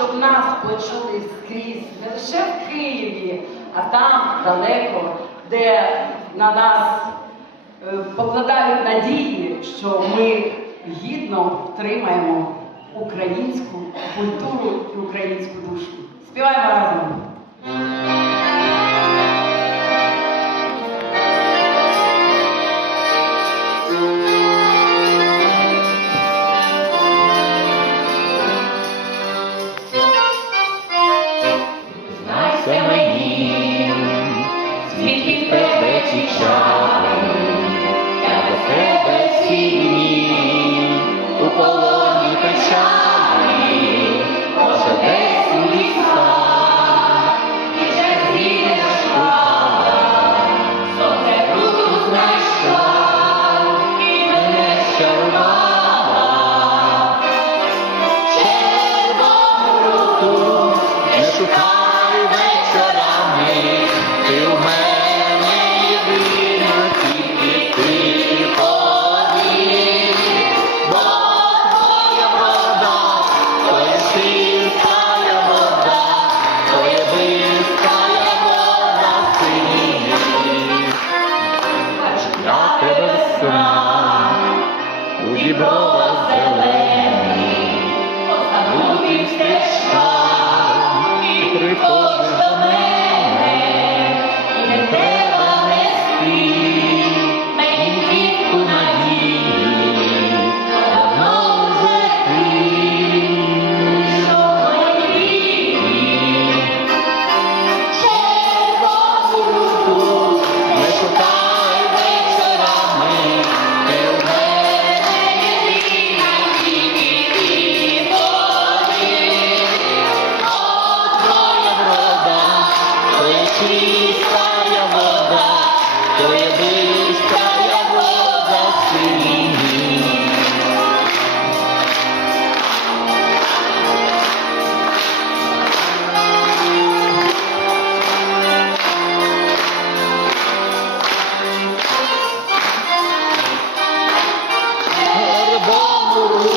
щоб нас почули скрізь, не лише в Києві, а там далеко, де на нас е, покладають надії, що ми гідно втримаємо українську культуру і українську душу. Співаємо разом. Звідки в тебе ті чари, я дні, у полоні печалі, десь у лісах, і сонце кругу знайшла, і мене щарувала. Червону руку не шукай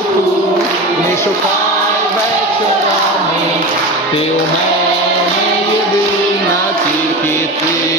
душу, не шукай вечорами, ти у мене єдина тільки ти.